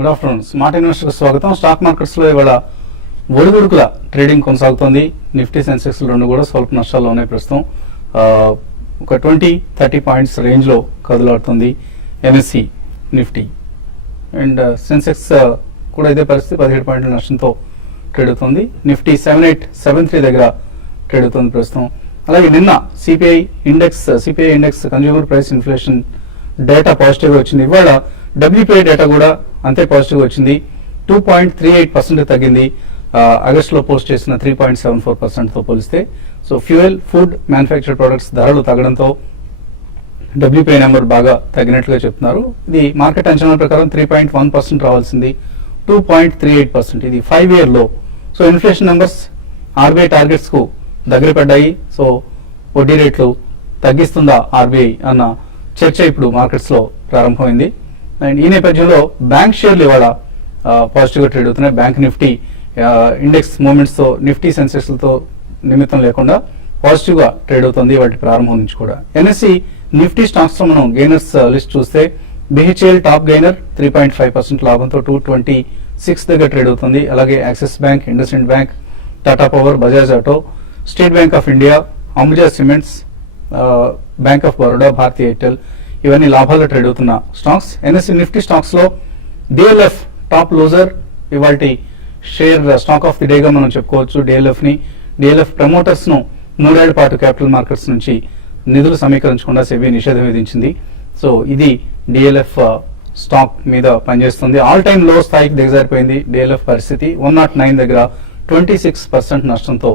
Good afternoon. Smart investor స్వాగతం. Stock markets లో ఇవాళ ఒడిదుడుకుల ట్రేడింగ్ కొనసాగుతోంది. నిఫ్టీ సెన్సెక్స్ రెండు కూడా స్వల్ప నష్టాల్లో ఉన్నాయి. ప్రస్తుతం ఒక 20-30 పాయింట్స్ రేంజ్ లో కదులాడుతుంది ఎన్ఎస్సి నిఫ్టీ. అండ్ సెన్సెక్స్ కూడా ఇదే పరిస్థితి, 17 పాయింట్ల నష్టంతో ట్రేడ్ అవుతుంది. నిఫ్టీ 7873 దగ్గర ట్రేడ్ అవుతుంది ప్రస్తుతం. అలాగే నిన్న CPI index consumer price inflation data positive వచ్చింది. ఇవాళ డబ్ల్యూపీఐ డేటా కూడా అంతే పాజిటివ్ వచ్చింది. 2.38% తగ్గింది ఆగస్టులో పోస్ట్ చేసిన 3.74% తో పోలిస్తే. So fuel, food, manufactured products ధరలు తగ్గడంతో డబ్ల్యూపీఐ నెంబర్ బాగా తగ్గినట్లుగా చెప్తున్నారు. ఇది మార్కెట్ అంచనాల ప్రకారం 3.1% రావాల్సింది 2.38%. ఇది 5 year లో. So inflation numbers RBI targets కు దగ్గర పడ్డాయి. సో వడ్డీ రేట్లు తగ్గిస్తుందా ఆర్బీఐ అన్న చర్చ ఇప్పుడు మార్కెట్స్ లో ప్రారంభమైంది. అండ్ ఈ నేపథ్యంలో బ్యాంక్ షేర్లు ఇవాళ పాజిటివ్ గా ట్రేడ్ అవుతున్నాయి. బ్యాంక్ నిఫ్టీ ఇండెక్స్ మూవ్మెంట్స్ తో నిఫ్టీ సెన్సెక్స్ లతో నిమిత్తం లేకుండా పాజిటివ్ గా ట్రేడ్ అవుతుంది వాటి ప్రారంభం నుంచి కూడా. ఎన్ఎస్సి నిఫ్టీ స్టాక్స్ లో మనం గెయినర్స్ లిస్ట్ చూస్తే బిహెచ్ఎల్ టాప్ గెయినర్ 3.5% లాభంతో 226 దగ్గర ట్రేడ్ అవుతుంది. అలాగే Axis Bank, IndusInd Bank, Tata Power, Bajaj Auto, State Bank of India, Ambuja Cements, Bank of Baroda, Bharti Airtel ఇవన్నీ లాభాల్లో ట్రేడ్ అవుతున్న స్టాక్స్. ఎన్ఎస్సి నిఫ్టీ స్టాక్స్ లో డిఎల్ఎఫ్ టాప్ లూజర్. ఇవాల్టి షేర్ స్టాక్ ఆఫ్ ది డేగా మనం చెప్పుకోవచ్చు డిఎల్ఎఫ్ ప్రమోటర్స్ ను 3 ఏళ్ల పాటు క్యాపిటల్ మార్కెట్స్ నుంచి నిధులు సమీకరించకుండా సెబీ నిషేధం విధించింది. సో ఇది డిఎల్ఎఫ్ స్టాక్ మీద పనిచేస్తుంది. ఆల్ టైమ్ లో స్థాయికి దిగజారిపోయింది డిఎల్ఎఫ్ పరిస్థితి. 109 దగ్గర 26% నష్టంతో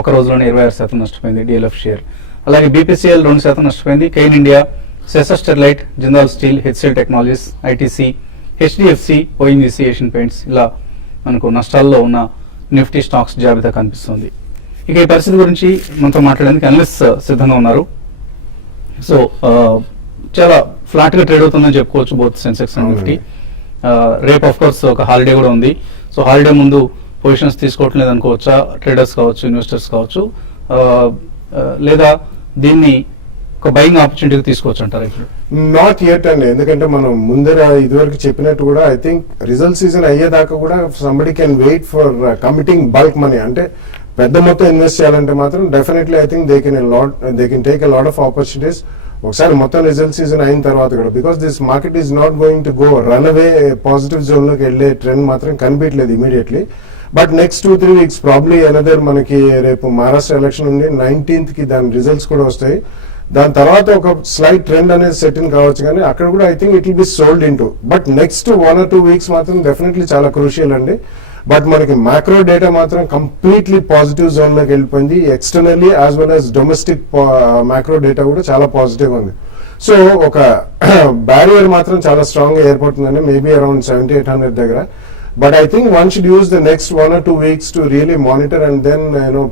ఒక రోజులోనే 26% నష్టపోయింది డిఎల్ఎఫ్ షేర్. అలాగే బీపీసీఎల్ 2% నష్టపోయింది. Cairn India, Sesa Sterlite, Jindal Steel, HCL Technologies, ITC, HDFC, ONGC, Asian Paints ఇలా మనకు నష్టాల్లో ఉన్న నిఫ్టీ స్టాక్స్ జాబితా కనిపిస్తుంది. ఇక ఈ పరిస్థితి గురించి మనతో మాట్లాడడానికి అనలిస్ట్ సిద్ధంగా ఉన్నారు. సో చాలా ఫ్లాట్ గా ట్రేడ్ అవుతుందని చెప్పుకోవచ్చు బోత్ సెన్సెక్స్ అండ్ నిఫ్టీ. రేపు ఆఫ్ కోర్స్ ఒక హాలిడే కూడా ఉంది. సో హాలిడే ముందు పొజిషన్స్ తీసుకోవట్లేదు అనుకోవచ్చా ట్రేడర్స్ కావచ్చు, ఇన్వెస్టర్స్ కావచ్చు, లేదా దీన్ని ఒక బయింగ్ ఆపర్చునిటీకి తీసుకోవచ్చు అంటారు ఇప్పుడు? నాట్ యెట్ అండి. ఎందుకంటే మనం ముందర ఇదివరకు చెప్పినట్టు కూడా ఐ థింక్ రిజల్ట్ సీజన్ అయ్యేదాకా కూడా somebody can wait for committing bulk money. అంటే పెద్ద మొత్తం ఇన్వెస్ట్ చేయాలంటే మాత్రం definitely I think they can take a lot of opportunities ఒకసారి మొత్తం రిజల్ట్ సీజన్ అయిన తర్వాత కూడా. Because this market is not going to go run away positive zone లోకి వెళ్లే ట్రెండ్ మాత్రం కనిపించలేదు immediately. But next 2-3 weeks probably another మనకి రేపు మహారాష్ట్ర ఎలక్షన్ ఉంది, 19th కి దాని రిజల్ట్స్ కూడా వస్తాయి. దాని తర్వాత ఒక స్లైట్ ట్రెండ్ అనేది సెట్ ఇన్ కావచ్చు, కానీ అక్కడ కూడా I think it will be sold in to. But next 1 or 2 weeks మాత్రం డెఫినెట్లీ చాలా క్రూషియల్ అండి. బట్ మనకి మ్యాక్రో డేటా మాత్రం కంప్లీట్లీ పాజిటివ్ జోన్ లోకి వెళ్ళిపోయింది. Externally as well as domestic macro data కూడా చాలా పాజిటివ్ ఉంది. సో ఒక బ్యారియర్ మాత్రం చాలా స్ట్రాంగ్ గా ఏర్పడుతుందండి, మేబీ అరౌండ్ 700-800 దగ్గర. But I think one should use the next 1 or 2 weeks to really monitor and then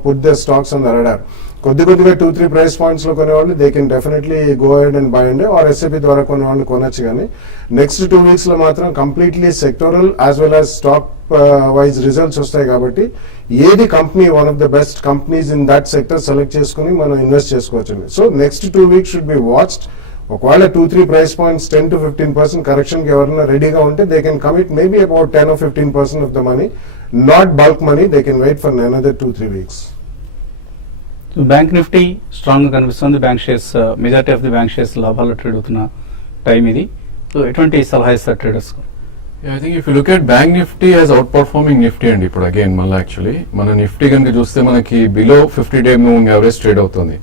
put their stocks on the radar. కొద్దిగా 2-3 price points లో కొనేవాళ్ళు they can definitely go ahead and buy and or SIP ద్వారా కొనేవాళ్ళు కొనొచ్చు. కానీ next 2 weeks లో మాత్రం completely sectoral as well as stock wise results వస్తాయి కాబట్టి ఏది company one of the best companies in that sector select చేసుకుని మనం ఇన్వెస్ట్ చేసుకోవచ్చు. So next 2 weeks should be watched. ఒకవేళ 2-3 ప్రైస్ పాయింట్స్ 10-15% కరెక్షన్ కి ఎవరైనా రెడీగా ఉంటే they can commit maybe about 10 or 15% of the money, not bulk money. They can wait for another 2-3 weeks. Bank Nifty strong గా కనిపిస్తుంది. Bank shares majority of the bank shares లాభాల్లో trade అవుతున్న time ఇది. So ఎటువంటి సలహా ఇస్తారు ట్రేడర్స్ కు? I think if you look at bank Nifty as outperforming Nifty అండి. ఇప్పుడు అగైన్ మళ్ళీ యాక్చువల్లీ మన నిఫ్టీ కనుక చూస్తే మనకి below 50-day moving average trade అవుతుంది.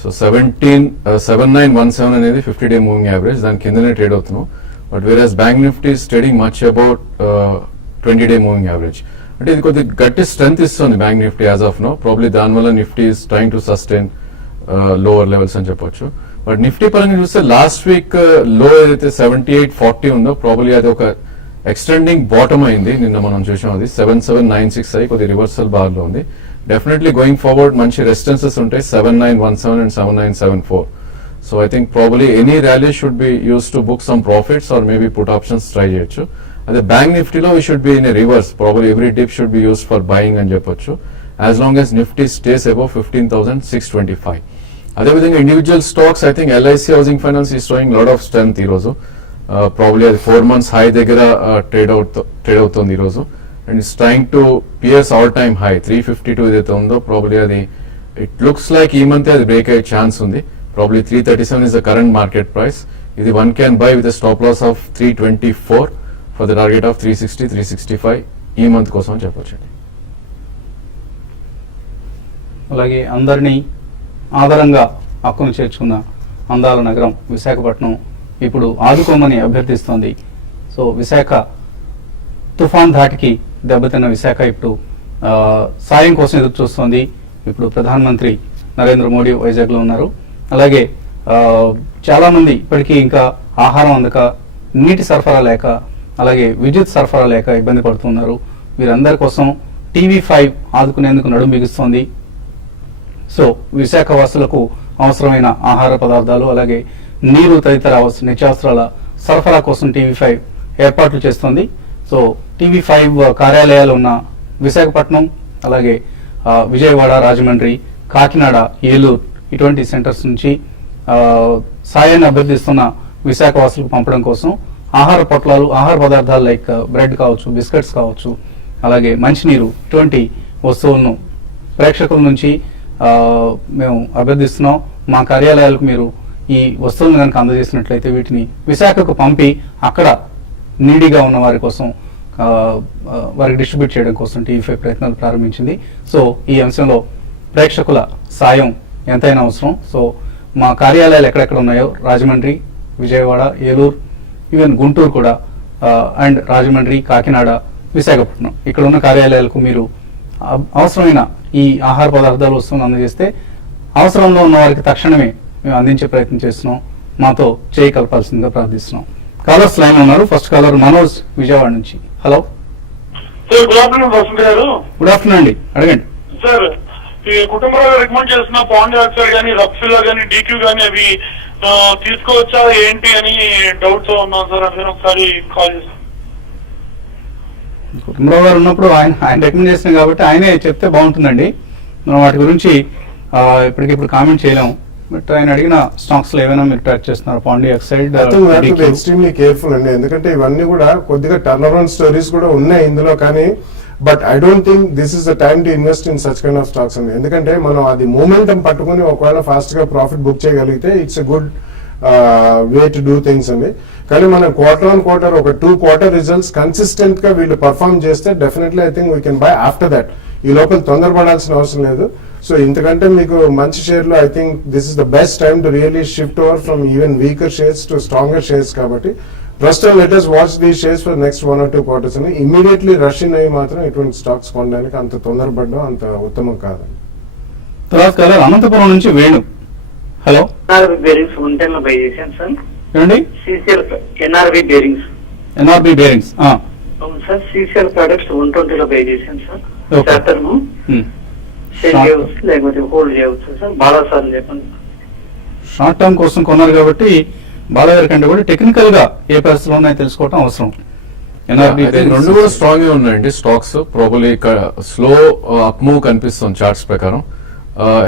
సో 7917 అనేది 50-day మూవింగ్ యావరేజ్, దాని కిందనే ట్రేడ్ అవుతున్నాం. But whereas Bank Nifty is trading much about 20-day moving average. అంటే ఇది కొద్దిగా గట్టి స్ట్రెంత్ ఇస్తుంది Bank Nifty as of now. Probably దానివల్ల Nifty is trying to sustain lower levels అని చెప్పొచ్చు. బట్ నిఫ్టీ పరంగా చూస్తే లాస్ట్ వీక్ లో ఏదైతే 7840 ఉందో ప్రాబ్లీ అది ఒక ఎక్స్టెండింగ్ బాటమ్ అయింది. నిన్న మనం చూసాం అది 7796 అయ్యి కొద్ది రివర్సల్ బార్ లో ఉంది. డెఫినెట్లీ గోయింగ్ ఫార్వర్డ్ మంచి రెసిస్టెన్సెస్ ఉంటాయి 7917 and 7974. So I think probably any rally should be use to book some profits or maybe put options try చేయొచ్చు. అదే బ్యాంక్ నిఫ్టీలో we should be in a reverse, probably every dip should be used for buying అని చెప్పొచ్చు, as long as Nifty stays above 15,625. అదేవిధంగా individual stocks I think LIC housing finance ఈ sowing lot of strength ఈ రోజు. Probably అది 4 months high దగ్గర trade అవుతుంది ఈరోజు. And it's trying to pierce all time high 352 ఏదైతే ఉందో ప్రాబ్లీ అది ఇట్ లుక్స్ లైక్ ఈ మంత్ అది బ్రేక్ అయ్యే ఛాన్స్ ఉంది. Probably 337 is the current market price. ఇది one can buy with stop loss of 324 for the target of 360 365 ఈ month కోసం అని చెప్పొచ్చండి. అలాగే అందరినీ ఆధారంగా హక్కును చేర్చుకున్న అందాల నగరం విశాఖపట్నం ఇప్పుడు ఆదుకోమని అభ్యర్థిస్తోంది. సో విశాఖ తుఫాన్ ధాటికి దెబ్బతిన్న విశాఖ ఇప్పుడు సాయం కోసం ఎదురు చూస్తోంది. ఇప్పుడు ప్రధానమంత్రి నరేంద్ర మోడీ వైజాగ్లో ఉన్నారు. అలాగే చాలా మంది ఇప్పటికీ ఇంకా ఆహారం అందక, నీటి సరఫరా లేక, అలాగే విద్యుత్ సరఫరా లేక ఇబ్బంది పడుతున్నారు. వీరందరి కోసం TV5 ఆదుకునేందుకు నడుం బిగిస్తోంది. సో విశాఖ వాసులకు అవసరమైన ఆహార పదార్థాలు, అలాగే నీరు తదితర నిత్యావసరాల సరఫరా కోసం TV5 ఏర్పాట్లు చేస్తోంది. సో TV5 కార్యాలయాలు ఉన్న విశాఖపట్నం, అలాగే విజయవాడ, రాజమండ్రి, కాకినాడ, ఏలూరు ఇటువంటి సెంటర్స్ నుంచి సాయాన్ని అభ్యర్థిస్తున్న విశాఖ వాసులకు పంపడం కోసం ఆహార పొట్లాలు, ఆహార పదార్థాలు లైక్ బ్రెడ్ కావచ్చు, బిస్కెట్స్ కావచ్చు, అలాగే మంచినీరు ఇటువంటి వస్తువులను ప్రేక్షకుల నుంచి మేము అభ్యర్థిస్తున్నాం. మా కార్యాలయాలకు మీరు ఈ వస్తువులను కనుక అందజేసినట్లయితే వీటిని విశాఖకు పంపి అక్కడ నీడీగా ఉన్న వారి కోసం వారికి డిస్ట్రిబ్యూట్ చేయడం కోసం TV5 ప్రయత్నాలు ప్రారంభించింది. సో ఈ అంశంలో ప్రేక్షకుల సాయం ఎంతైనా అవసరం. సో మా కార్యాలయాలు ఎక్కడెక్కడ ఉన్నాయో రాజమండ్రి, విజయవాడ, ఏలూరు, ఈవెన్ గుంటూరు కూడా, అండ్ రాజమండ్రి, కాకినాడ, విశాఖపట్నం ఇక్కడ ఉన్న కార్యాలయాలకు మీరు అవసరమైన ఈ ఆహార పదార్థాలు వస్తువులను అందజేస్తే అవసరంలో ఉన్న వారికి తక్షణమే మేము అందించే ప్రయత్నం చేస్తున్నాం. మాతో చేయి కలపాల్సిందిగా ప్రార్థిస్తున్నాం. కాలర్స్ లైన్ ఉన్నారు. ఫస్ట్ కాలర్ మనోజ్ విజయవాడ నుంచి. Hello sir, good afternoon Vasant garu. Good afternoon అండి, అడగండి. సార్, ఈ కుటుంబంలో రికమెండ్ చేసిన పాండ్ ఆక్సైడ్ కానీ, రక్ఫిల్లా కానీ, DQ కానీ అవి తీసుకోవచ్చా ఏంటి అని డౌట్ తో ఉన్నాను సార్. అందుకని ఒకసారి కాల్ చేశాను. కుటుంబరావు గారు ఉన్నప్పుడు ఆయన రికమెండ్ చేసిన కాబట్టి ఆయనే చెప్తే బాగుంటుందండి. మనం వాటి గురించి ఇప్పటికిప్పుడు కామెంట్ చేయలేము. బట్ ఆయన అడిగిన స్టాక్స్ లో ఏమైనా మీరు ట్రాక్ చేస్తున్నారు? పాండి ఆక్సైడ్ ఎక్స్ట్రీమ్లీ కేర్ఫుల్ అండి, ఎందుకంటే ఇవన్నీ కూడా కొద్దిగా టర్న్ అరౌండ్ స్టోరీస్ కూడా ఉన్నాయి ఇందులో. కానీ but I don't think this is the time to invest in such kind of stocks అండి. ఎందుకంటే మనం అది మూమెంటం పట్టుకుని ఒకవేళ ఫాస్ట్ గా ప్రాఫిట్ బుక్ చేయగలిగితే it's a good way to do things అండి. కానీ మనం క్వార్టర్ ఆన్ క్వార్టర్ ఒక 2 quarter రిజల్ట్స్ కన్సిస్టెంట్ గా వీళ్ళు పర్ఫార్మ్ చేస్తే definitely I think we can buy after that. ఈ లోపల తొందరపడాల్సిన అవసరం లేదు. సో ఇంతకంటే మీకు మంచి షేర్లు I think this is the best time to really shift over from even weaker shares to stronger shares. కాబట్టి ప్రస్తుతం let us watch these shares for next 1 or 2 quarters అని ఇమీడియట్లీ రష్ ఇన్ అయ్యి మాత్రం ఇటువంటి స్టాక్స్ కొనడానికి అంత తొందరపడడం అంత ఉత్తమం కాదండి. తర్వాత కాలర్ అనంతపురం నుంచి వేణు. హలో. NRB బేరింగ్స్ 110 లో బై చేశాను సార్. ఏమండి? CCL NRB bearings. NRB bearings. అవును సార్. CCL ప్రొడక్ట్స్ 120 లో బై చేశాను సార్. Okay. షార్ట్ సేల్ చేయవచ్చు లేకపోతే హోల్డ్ చేయవచ్చు సార్. బాగా సార్లు చెప్పండి. షార్ట్ టర్మ్ కోసం కొన్నారు కాబట్టి బాలగారి కంటే కూడా టెక్నికల్ గా ఏ పరిస్థితులు ఉన్నాయో తెలుసుకోవడం అవసరం. NRB రెండు కూడా స్ట్రాంగ్ గా ఉన్నాయండి stocks. Probably slow up move కనిపిస్తుంది చార్ట్స్ ప్రకారం.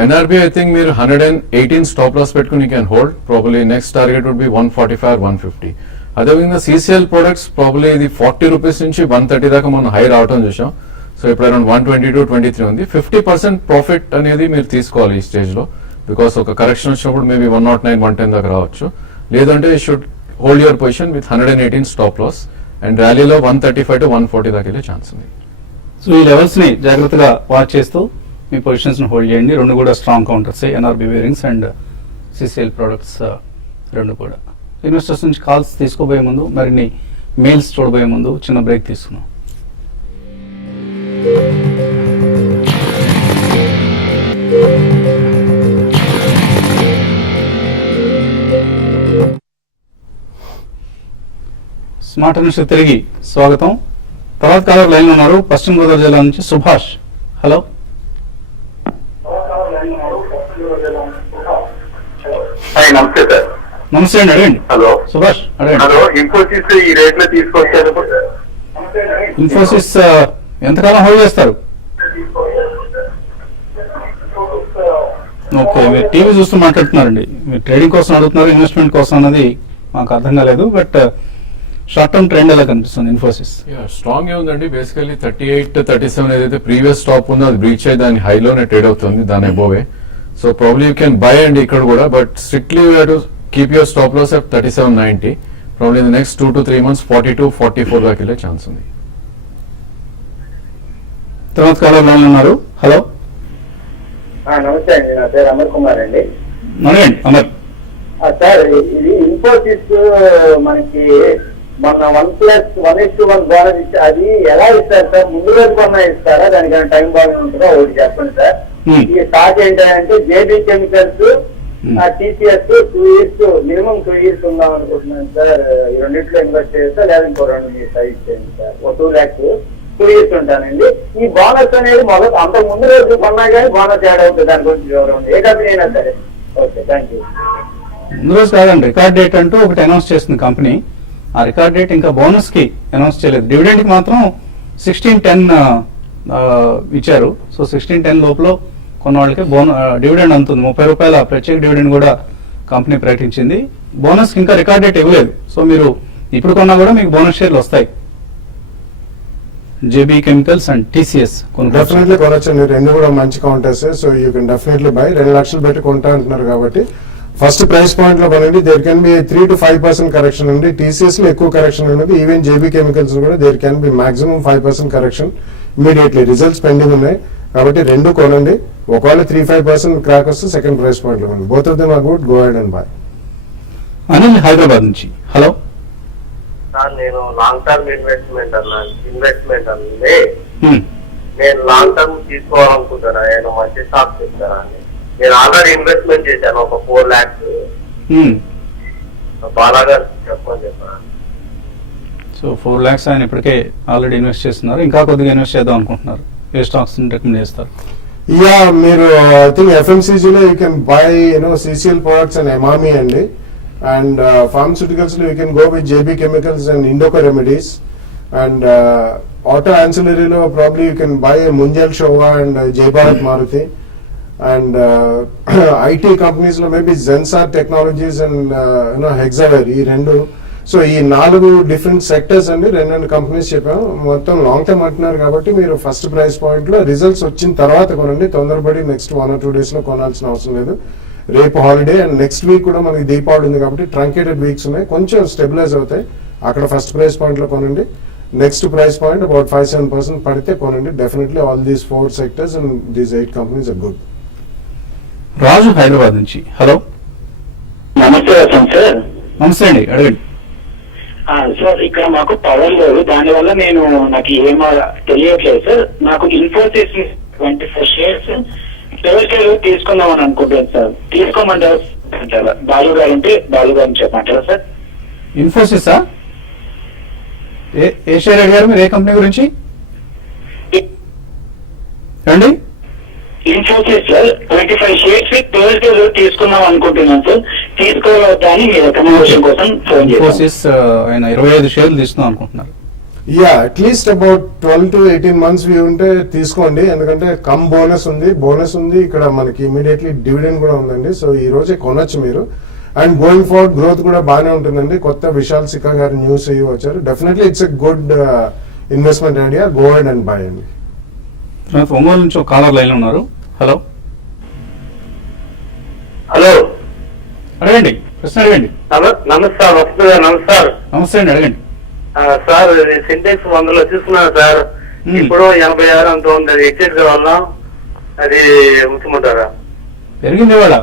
NRB ఐ థింక్ మీరు 118 స్టాప్ లాస్ పెట్టుకుని can hold. Probably next target would be 145 or 150. అదేవిధంగా CCL ప్రొడక్ట్స్ ప్రాబబ్లీ ఇది 40 రూపీస్ నుంచి 130 దాకా మనం హై రావడం చూసాం. సో ఇప్పుడు అరౌండ్ 122-123 ఉంది. 50% ప్రాఫిట్ అనేది మీరు తీసుకోవాలి ఈ స్టేజ్ లో. బికాస్ ఒక కరెక్షన్ వచ్చినప్పుడు మేబీ 109, 110 దాకా రావచ్చు. లేదంటే you should hold your position with 118 stop loss. And ర్యాలీలో 135 to 140 దాకా వెళ్ళే ఛాన్స్ ఉంది. సో ఈ లెవెల్స్ ని జాగ్రత్తగా వాచ్ చేస్తూ మీ పొజిషన్స్ ని హోల్డ్ చేయండి. రెండు కూడా strong counters, NRB bearings and CCL products రెండు కూడా. ఇన్వెస్టర్స్ నుంచి కాల్స్ తీసుకోబోయే ముందు, మరిన్ని మెయిల్స్ చూడబోయే ముందు చిన్న బ్రేక్ తీసుకున్నాం. స్మార్ట్ న్యూస్ తిరిగి స్వాగతం. తర్వాత కాలర్ లైన్ ఉన్నారు. పశ్చిమ గోదావరి జిల్లా నుంచి సుభాష్. హలో. నమస్తే సార్. నమస్తే అండి, అడగండి. హలో సుభాష్ అడగండి. హలో, ఇన్ఫోసిస్ ఈ రేట్ లో తీసుకొచ్చారు. ఇన్ఫోసిస్ ఎంతకాలం హోల్డ్ చేస్తారు? ఓకే, మీరు టీవీ చూస్తూ మాట్లాడుతున్నారండి. మీరు ట్రేడింగ్ కోసం అడుగుతున్నారు, ఇన్వెస్ట్మెంట్ కోసం అన్నది మాకు అర్థం కాలేదు. బట్ షార్ట్ టర్మ్ ట్రెండ్ ఎలా కనిపిస్తుంది ఇన్ఫోసిస్? స్ట్రాంగ్ ఏ ఉందండి. బేసికల్లీ 38-37 ఏదైతే ప్రీవియస్ స్టాప్ ఉందో అది బ్రీచ్ అయ్యి దాని హైలోనే ట్రేడ్ అవుతుంది, దాని above. So probably you can buy అండి ఇక్కడ కూడా, but strictly you to keep your stop loss at 37.90. Probably in the next 2 to 3 months 42-44 దాకా వెళ్ళే ఛాన్స్ ఉంది. తర్వాత కాలం లైన్ ఉన్నారు. హలో నమస్తే అండి, నా పేరు అమర్ కుమార్ అండి. అడగండి అమర్. సార్, ఇది ఇన్ఫోసిస్ మనకి మొన్న 1+1:1 బోనస్ ఇచ్చి అది ఎలా ఇస్తారు సార్? ముందు రోజు కొన్నా ఇస్తారా, దానికైనా టైం బాగా ఉంటుందా? ఒకటి చెప్పండి సార్. ఈ స్టాక్ ఏంటంటే JB chemicals, TCS 2 years minimum 2 years ఉందాం అనుకుంటున్నాను సార్. ఈ రెండింటిలో ఇన్వెస్ట్ చేస్తా, లేదా ఇంకో 2 మీరు సైజ్ చేయండి సార్. ఒక 2 lakhs 2 years ఉంటానండి. ఈ బోనస్ అనేది మొదటి అంత ముందు రోజు కొన్నా కానీ బోనస్ యాడ్ అవుతుంది, దాని గురించి వివరం ఉంది. ఏ కంపెనీ అయినా సరే. Okay, thank you. ముందు రోజు కాదండి, రికార్డ్ డేట్ అంటూ ఒకటి అనౌన్స్ చేస్తుంది కంపెనీ. ఆ రికార్డ్ డేట్ ఇంకా బోనస్ కి అనౌన్స్ చేయలేదు. డివిడెండ్ కి మాత్రం 16-10 ఇచ్చారు. సో 16-10 లోపల కొన్న వాళ్ళకి డివిడెండ్ అందుతుంది. 30 రూపాయల ప్రత్యేక డివిడెండ్ కూడా కంపెనీ ప్రకటించింది. బోనస్ ఇంకా రికార్డ్ డేట్ ఇవ్వలేదు. సో మీరు ఇప్పుడు కొన్నా కూడా మీకు బోనస్ షేర్లు వస్తాయి. JB Chemicals and TCS definitely కొనొచ్చండి, రెండు కూడా మంచి counters. So you can definitely buy. 2 లక్షలు పెట్టి కొంటా అంటున్నారు కాబట్టి ఫస్ట్ ప్రైస్ పాయింట్ లో కొనండి. There can be 3 to 5% correction ఉంది. TCS లో ఎక్కువ కరెక్షన్ ఉన్నది. ఈవెన్ జేబీ కెమికల్స్ కూడా there can be maximum 5% correction immediately. Results pending ఉన్నాయి కాబట్టి రెండు కొనండి. ఒకవేళ 3-5% క్రాక్ వస్తే సెకండ్ ప్రైస్ పాయింట్ లో కొనండి. Both of them are good, go ahead and buy. Anil Hyderabad నుంచి. హలో సార్, నేను లాంగ్ టర్మ్ ఇన్వెస్ట్మెంట్ అన్నది నేను లాంగ్ టర్మ్ తీసుకోవాలనుకుంటున్నా. నేను మంచి స్టాక్ చెప్తారా అని. నేను ఆల్రెడీ ఇన్వెస్ట్మెంట్ చేశాను ఒక 4 lakhs. బాలాగా చెప్పమని చెప్పాను. సో 4 lakhs ఆయన ఇప్పటికే ఆల్రెడీ ఇన్వెస్ట్ చేస్తున్నారు. ఇంకా కొద్దిగా ఇన్వెస్ట్ చేద్దాం అనుకుంటున్నారు. ఏ స్టాక్స్ రికమెండ్ చేస్తారు? యా, మీరు ఐ థింక్ FMCG లో you can by CCL products and Emami అండి. And pharmaceuticals you can go with JB Chemicals and Indoco Remedies. And auto ancillary lo probably you can buy a Munjal Showa and Jay Bharat Maruti. And IT companies lo maybe Zensar Technologies and Hexaware ee rendu. So ee 4 different sectors andi rendu companies చెప్పాము. మొత్తం long term అంటున్నారు కాబట్టి మీరు first price point లో results వచ్చిన తర్వాత కొనండి. తొందరపడి నెక్స్ట్ 1 or 2 days లో కొనాల్సిన అవసరం లేదు. రేపు హాలిడే అండ్ నెక్స్ట్ వీక్ కూడా మనకి దీపావళి ఉంది కాబట్టి ట్రంకేటెడ్ వీక్స్ ఉన్నాయి, కొంచెం స్టెబిలైజ్ అవుతాయి. అక్కడ ఫస్ట్ ప్రైస్ పాయింట్ లో కొనండి. నెక్స్ట్ ప్రైస్ పాయింట్ అబౌట్ 5-7% పడితే కొనండి. Definitely all these 4 sectors and these 8 companies are good. Raju Hyderabad నుంచి. హలో నమస్తే సార్. నమస్తే అండి, అడగండి. సార్, ఇక్కడ మాకు పవర్ లేదు, దానివల్ల నాకు ఏమో తెలియట్లేదు సార్. నాకు ఇన్ఫోసిస్ 24 shares ఎవరికైనా తీసుకుందామని అనుకుంటున్నాను సార్. తీసుకోమంటారా? బాలు గారు ఉంటే బాలు గారిని చెప్పమంటారా సార్? ఇన్ఫోసిసా? ఏ షేర్ అడిగారు మీరు? ఏ కంపెనీ గురించి అండి? ఇన్ఫోసిస్ సార్ 25 shares థర్స్డే తీసుకుందాం అనుకుంటున్నాను సార్. తీసుకోవద్దా అని మీ రికమెండేషన్ కోసం ఫోన్ చేశాను. ఇన్ఫోసిస్ ఆయన 25 షేర్లు తీసుకుందాం అనుకుంటున్నారు. Yeah, at least about 12 to 18 months view ఉంటే తీసుకోండి. ఎందుకంటే కమ్ బోనస్ ఉంది ఇక్కడ మనకి ఇమీడియట్లీ డివిడెండ్ కూడా ఉందండి. సో ఈ రోజే కొనొచ్చు మీరు. అండ్ గోయింగ్ ఫార్వర్డ్ గ్రోత్ కూడా బాగానే ఉంటుందండి. కొత్త విశాల్ సిక్కా గారు న్యూస్ వచ్చారు. Definitely it's a good investment idea. Go ahead and by అండి. ఒంగోలు నుంచి ఒక కాలర్ లైన్ ఉన్నారు. హలో హలో, అడగండి, ప్రశ్న అడగండి. నమస్కారం. వస్తుందా? నమస్కారం. నమస్తే అండి, అడగండి. సార్, సింటెక్స్ 100లో తీసుకున్నాను సార్. ఇప్పుడు 86 అంత ఉంది. అది ఎక్సైజ్ వల్ల అది ఉంచమంటారా? పెరిగింది ఇవాళ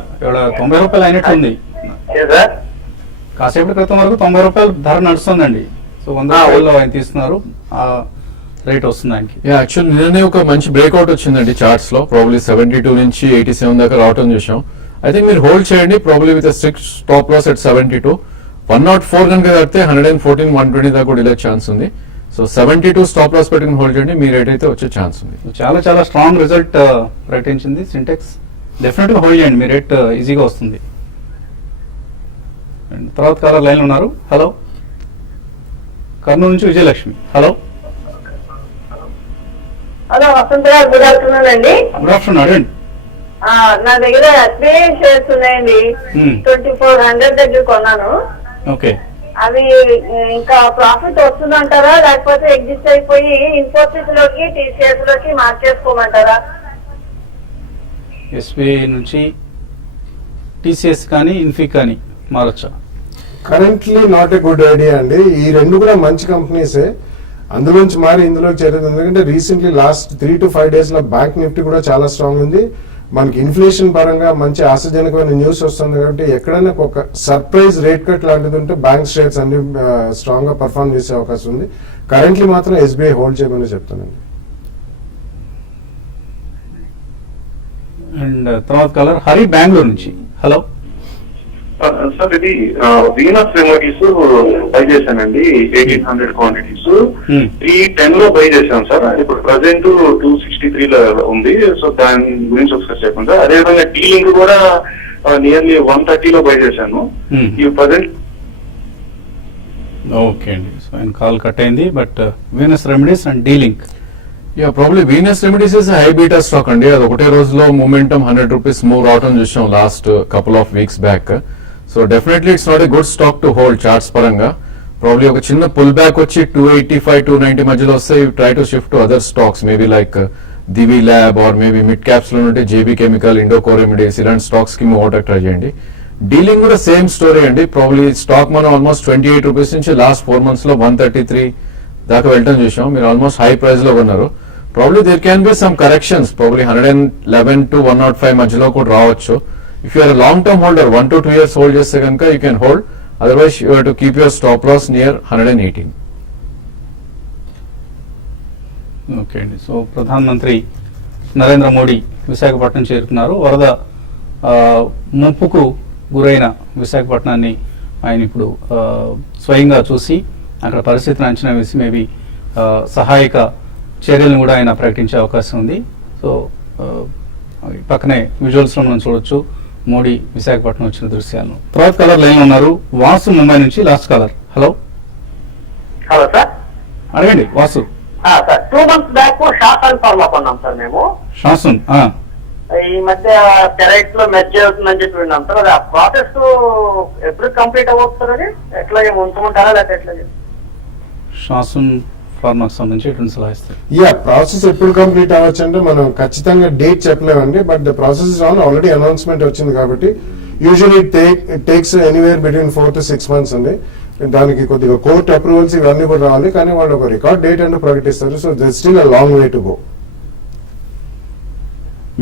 90 రూపాయలు అయినట్టు ఉంది. సార్, కాసేపటి క్రితం వరకు 90 రూపాయలు ధర నడుస్తుందండి. సో 100 రూపాయల్లో ఆయన తీస్తున్నారు, ఆ రేట్ వస్తుంది ఆయనకి. యాక్చువల్ నిన్ననే ఒక మంచి బ్రేక్అవుట్ వచ్చిందండి చార్ట్స్ లో. ప్రాబ్లీ 72 నుంచి 87 దాకా రావటం చూసాం. ఐ థింక్ మీరు హోల్డ్ చేయండి. Probably with 6 stop loss at 72. 104 కనుక కడితే 114, 120 దాకా కూడా వెళ్ళే ఛాన్స్ ఉంది. సో 72 స్టాప్ లాస్ పెట్టుకుని హోల్డ్ చేయండి. మీ రేట్ అయితే వచ్చే ఛాన్స్ ఉంది. చాలా చాలా స్ట్రాంగ్ రిజల్ట్ ప్రకటించింది సింటెక్స్. డెఫినెట్ గా హోల్డ్ చేయండి, మీ రేట్ ఈజీగా వస్తుంది. తర్వాత కాలర్ లైన్ ఉన్నారు. హలో, కర్నూలు నుంచి Vijayalakshmi. Hello hello Vasantrao, good afternoon అండి. గుడ్ ఆఫ్టర్నూన్, అడగండి. నా దగ్గర SBI షేర్స్ ఉన్నాయండి. 2400 దగ్గర కొన్నాను. ఓకే. అవి ఇంకా ప్రాఫిట్ వస్తుందంటారా, లేకపోతే ఎగ్జిస్ట్ అయిపోయి ఇన్ఫోసిస్ లోకి టీసీఎస్ లోకి మార్చేసుకోమంటారా? ఎస్బీఐ నుంచి టీసీఎస్ కానీ ఇన్ఫిక్ కానీ మారొచ్చా? Currently not a good idea అండి. ఈ రెండు కూడా మంచి కంపెనీసే, అందులోంచి మారి ఇందులోకి చేరేది. ఎందుకంటే రీసెంట్లీ లాస్ట్ 3 to 5 days లో బ్యాంక్ నిఫ్టీ కూడా చాలా స్ట్రాంగ్ ఉంది. మనకి ఇన్ఫ్లేషన్ పరంగా మంచి ఆశాజనకమైన న్యూస్ వస్తుంది కాబట్టి ఎక్కడైనా ఒక సర్ప్రైజ్ రేట్ కట్ లాంటిది ఉంటే బ్యాంక్ షేర్స్ అన్ని స్ట్రాంగ్ గా పర్ఫార్మ్ చేసే అవకాశం ఉంది. కరెంట్లీ మాత్రం ఎస్బీఐ హోల్డ్ చేయమని చెప్తానండి. అండ్ తర్వాత కలర్ హరి బెంగళూరు నుంచి. హలో సార్, ఇది వీనస్ రెమెడీస్ బై చేశానండి 1800 క్వాంటిటీస్. 310 లో బై చేశాను సార్. ఇప్పుడు ప్రజెంట్ 263 లో ఉంది. సో దాని గురించి ఒకసారి చెప్పండి సార్. అదేవిధంగా డీలింగ్ కూడా నియర్లీ 130 లో బై చేశాను. ఈ ప్రజెంట్ ఓకే అండి. సో ఆయన కాల్ కట్ అయింది. But Venus remedies and delink, yeah probably Venus remedies is high beta stock అండి. అది ఒకటే రోజులో మూమెంటం 100 రూపీస్ మూవ్ రావటం చూసాం last couple of weeks back. So definitely it's not a good stock to hold charts పరంగా. Probably ఒక చిన్న pull back వచ్చి 285, 290 మధ్యలో వస్తే you try to shift to other stocks, maybe like Divi lab or maybe mid caps లో ఉంటే JB chemical, Indoco remedies ఇలాంటి stocks కి మూవ్ అవుట్ ట్రై చేయండి. డీలింగ్ కూడా సేమ్ స్టోరీ అండి. ప్రాబ్లీ స్టాక్ మనం ఆల్మోస్ట్ 28 రూపీస్ నుంచి లాస్ట్ 4 months లో 133 దాకా వెళ్ళటం చూసాం. మీరు ఆల్మోస్ట్ హై ప్రైస్ లో కొన్నారు. Probably there can be some corrections, probably 111 to 105 మధ్యలో కూడా రావచ్చు. If you're long term holder 1 to 2 years hold చేస్తే కనుక you can hold. Otherwise you have to keep your stop loss near 118. Okay అండి. సో ప్రధానమంత్రి నరేంద్ర మోడీ విశాఖపట్నం చేరుకున్నారు. వరద ముప్పుకు గురైన విశాఖపట్నాన్ని ఆయన ఇప్పుడు స్వయంగా చూసి అక్కడ పరిస్థితిని అంచనా వేసి మేబీ సహాయక చర్యలను కూడా ఆయన ప్రకటించే అవకాశం ఉంది. సో పక్కనే విజువల్స్ లో మనం చూడొచ్చు మోడీ విశాఖపట్నం వచ్చిన దృశ్యాలను. తర్వాత కలర్ లైన్ ఉన్నారు వాసు ముంబై నుంచి. Last caller. Hello hello sir. అడగండి Vasu. Sir 2 months back Shasun pharma కొన్నాం సార్ మేము. షాసున్ ఈ మధ్య పెరైట్ లో మెర్జ్ అవుతుందని చెప్పి విన్నాం సార్. అది ఆ ప్రాసెస్ ఎప్పుడు కంప్లీట్ అవ్వచ్చు సార్? అది ఎట్లాగే ఉంచమంటారా లేకపోతే ఎట్లాగే? షాసున్ ఫార్మాకి సంబంధించి ఎటువంటి సలహా ఇస్తారు? యా, ప్రాసెస్ ఎప్పుడు కంప్లీట్ అవ్వచ్చు అంటే మనం ఖచ్చితంగా డేట్ చెప్పలేమండి. But the process is on. Already announcement వచ్చింది కాబట్టి usually it takes anywhere between 4 to 6 months అండి. దానికి కొద్దిగా కోర్ట్ అప్రూవల్స్ ఇవన్నీ కూడా రావాలి. కానీ వాళ్ళు ఒక రికార్డ్ డేట్ అంటూ ప్రకటిస్తారు. So that still a long way to go.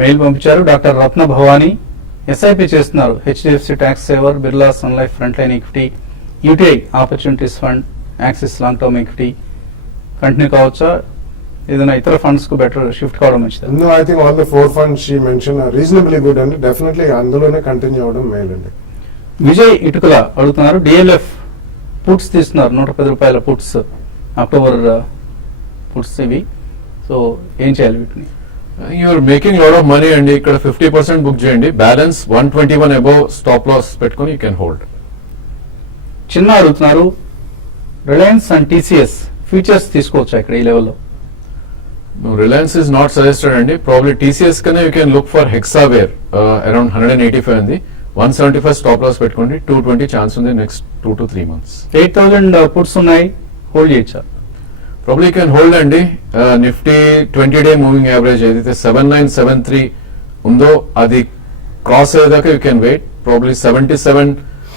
Mail పంపించారు డాక్టర్ రత్న భవానీ. ఎస్ఐపి చేస్తున్నారు HDFC tax saver, Birla Sun Life front line equity, UTI opportunities fund, Axis long term equity continue కావచ్చా? ఏదైనా ఇతర ఫండ్స్ కు బెటర్ షిఫ్ట్ కావడం మంచిది? No, I think all the 4 funds she mentioned are reasonably good అండి. Definitely అందులోనే continue అవడం మేలు అండి. విజయ్ ఇటుకల అడుగుతున్నారు డిఎల్ఎఫ్ పుట్స్ తీస్తున్నారు 110 రూపాయల పుట్స్, అక్టోబర్ పుట్స్ ఇవి. సో ఏం చేయాలి వీటిని? You're making lot of money అండి. ఇక్కడ 50% బుక్ చేయండి. బ్యాలెన్స్ 121 అబౌవ్ స్టాప్ లాస్ పెట్టుకుని యూ కెన్ హోల్డ్. చిన్న అడుగుతున్నారు రిలయన్స్ అండ్ టీసీఎస్ ఫీచర్స్ తీసుకోవచ్చా ఇక్కడ ఈ లెవెల్లో? రిలయన్స్ ఇస్ నాట్ సజెస్టెడ్ అండి. ప్రాబ్లీ టీసీఎస్ కన్నా you can look for Hexaware around 185 ఉంది. 175 స్టాప్ లాస్ పెట్టుకోండి. 220 ఛాన్స్ ఉంది నెక్స్ట్ 2 to 3 months. 8,000 పుట్స్ ఉన్నాయి, హోల్డ్ చేయొచ్చా? ప్రాబ్లీ కెన్ హోల్డ్ అండి. నిఫ్టీ 20-day మూవింగ్ యావరేజ్ ఏదైతే 7973 ఉందో అది క్రాస్ అయ్యేదాకా యూ కెన్ వెయిట్. ప్రాబ్లీ 77,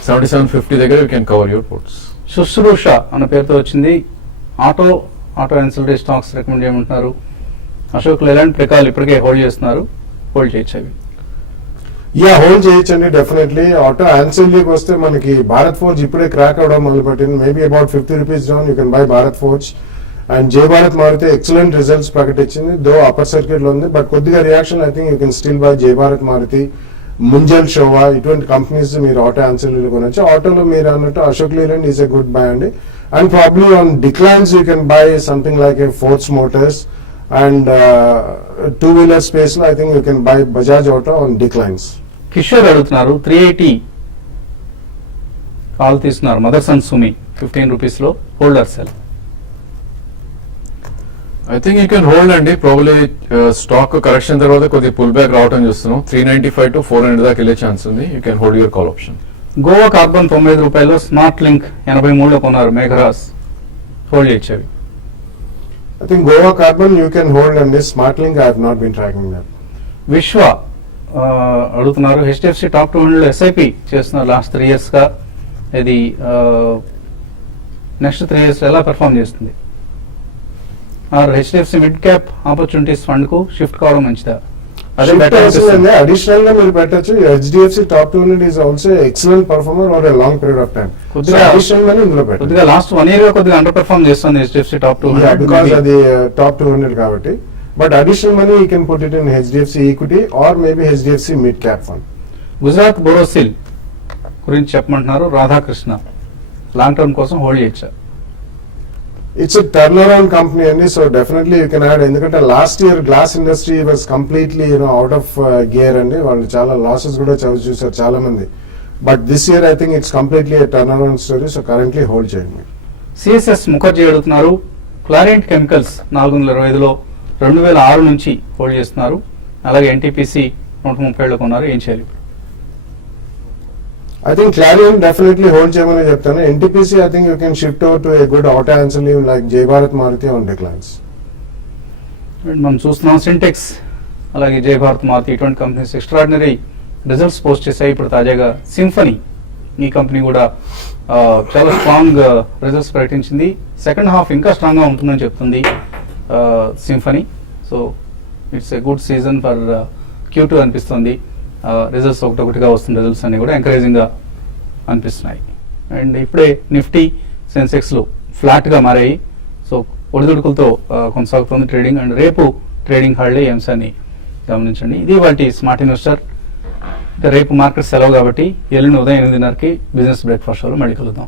7750 దగ్గర you can cover your puts. Sushrusha అన్న పేరుతో వచ్చింది. ఆటో యాన్సిలరీ స్టాక్స్ రికమెండ్ చేయమంటున్నారు. అశోక్ లేలాండ్ ప్రకాల్ ఇప్పటికే హోల్డ్ చేస్తున్నారు, హోల్డ్ చేయొచ్చు అవి? యా, హోల్డ్ చేయొచ్చండి డెఫినెట్లీ. ఆటో యాన్సిలరీకి వస్తే మనకి భారత్ ఫోర్జ్ ఇప్పుడే క్రాక్ అవడం మొదలుపెట్టింది. Maybe about 50 rupees down you can by Bharat forge. And జై భారత్ మారుతి ఎక్సలెంట్ రిజల్ట్స్ ప్రకటించింది. దో అప్పర్ సర్క్యూట్ లో ఉంది, బట్ కొద్దిగా reaction I think you can still buy Jai Bharat Maruti, Munjal Showa ఇటువంటి కంపెనీస్ మీరు ఆటో యాన్సిలరీ కొనొచ్చు. ఆటోలో మీరు అన్నట్టు Ashok Leyland is a good buy అండి. And probably on declines you can buy something like a Force Motors. And 2-wheeler space లో I think you can buy Bajaj auto on declines. Kishore అడుగుతున్నారు 380 call తీస్తున్నారు Motherson Sumi 15 rupees లో, holder sell? I think you can hold అండి. Probably stock correction తర్వాత కొద్దిగా pull back రావడం చూస్తున్నాం. 395 to 400 దాకా వెళ్ళే ఛాన్స్ ఉంది. You can hold your call option. Goa carbon 95 రూపాయలు, స్మార్ట్ లింక్ 83లో కొన్నారు మేఘరాజ్, హోల్డ్ చేయొచ్చు. I think Goa Carbon you can hold, and this SmartLink I have not been tracking that. విశ్వ అడుగుతున్నారు, హెచ్డిఎఫ్సి టాప్ 200 ఎస్ఐపి చేస్తున్నారు last 3 years గా, ఇది next 3 years ఎలా perform చేస్తుంది? Are HDFC mid cap opportunities fund కు shift కావడం మంచిదా? అదే better అనిపిస్తుంది. అడిషనల్ గా మీరు పెట్టచ్చు. HDFC top 200 is also excellent performer over a long period of time. కొద్దిగా అడిషనల్ మనీ ఇందులో పెట్టచ్చు. కొద్దిగా లాస్ట్ 1 year గా కొద్దిగా అండర్ పెర్ఫామ్ చేస్తుంది హెచ్డిఎఫ్సి టాప్ 200 బికాస్ అది టాప్ 200 కాబట్టి. But additional money you can put it in HDFC equity or maybe HDFC mid cap fund. Gujarat Borosil గురించి చెప్పమంటున్నారు రాధాకృష్ణ, లాంగ్ టర్మ్ కోసం హోల్డ్ చేయొచ్చా? It's a turnaround company అండి, so definitely you can add. ఎందుకంటే last year glass industry was completely out of gear అండి, వాళ్ళు చాలా losses కూడా చూసారు చాలా మంది. But this year I think it's completely turnaround story, so currently hold చేయండి. సిఎస్ఎస్ ముఖర్జీ అడుగుతున్నారు, క్లారెంట్ కెమికల్స్ 425లో 2006 నుంచి హోల్డ్ చేస్తున్నారు, అలాగే ఎన్టీపీసీ 137లో కొన్నారు, ఏం చేయాలి? I think Clarion definitely hold చేయమని చెప్తాను. NTPC I think you can shift over to a good auto ancillary like Jay Bharat Maruti on declines. మనం చూస్తున్నాం సింటెక్స్ అలాగే జై భారత్ మారుతి ఇటువంటి కంపెనీస్ ఎక్స్ట్రాడినరీ రిజల్ట్స్ పోస్ట్ చేశాయి. ఇప్పుడు తాజాగా సింఫనీ ఈ కంపెనీ కూడా చాలా స్ట్రాంగ్ రిజల్ట్స్ ప్రకటించింది. సెకండ్ హాఫ్ ఇంకా స్ట్రాంగ్ గా ఉంటుందని చెప్తుంది symphony. So it's a good season for Q2 అనిపిస్తుంది. రిజల్ట్స్ ఒకటొకటిగా వస్తున్న రిజల్ట్స్ అన్ని కూడా ఎంకరేజింగ్ గా అనిపిస్తున్నాయి. అండ్ ఇప్పుడే నిఫ్టీ సెన్సెక్స్లు ఫ్లాట్ గా మారాయి. సో ఒడిదుడుకులతో కొనసాగుతుంది ట్రేడింగ్. అండ్ రేపు ట్రేడింగ్ హాలిడే ఈ అంశాన్ని గమనించండి. ఇది వాటి స్మార్ట్ ఇన్వెస్టర్. రేపు మార్కెట్ సెలవు కాబట్టి ఎల్లుండి ఉదయం 8:30కి బిజినెస్ బ్రేక్ఫాస్ట్ షోలో మళ్ళీ కలుద్దాం.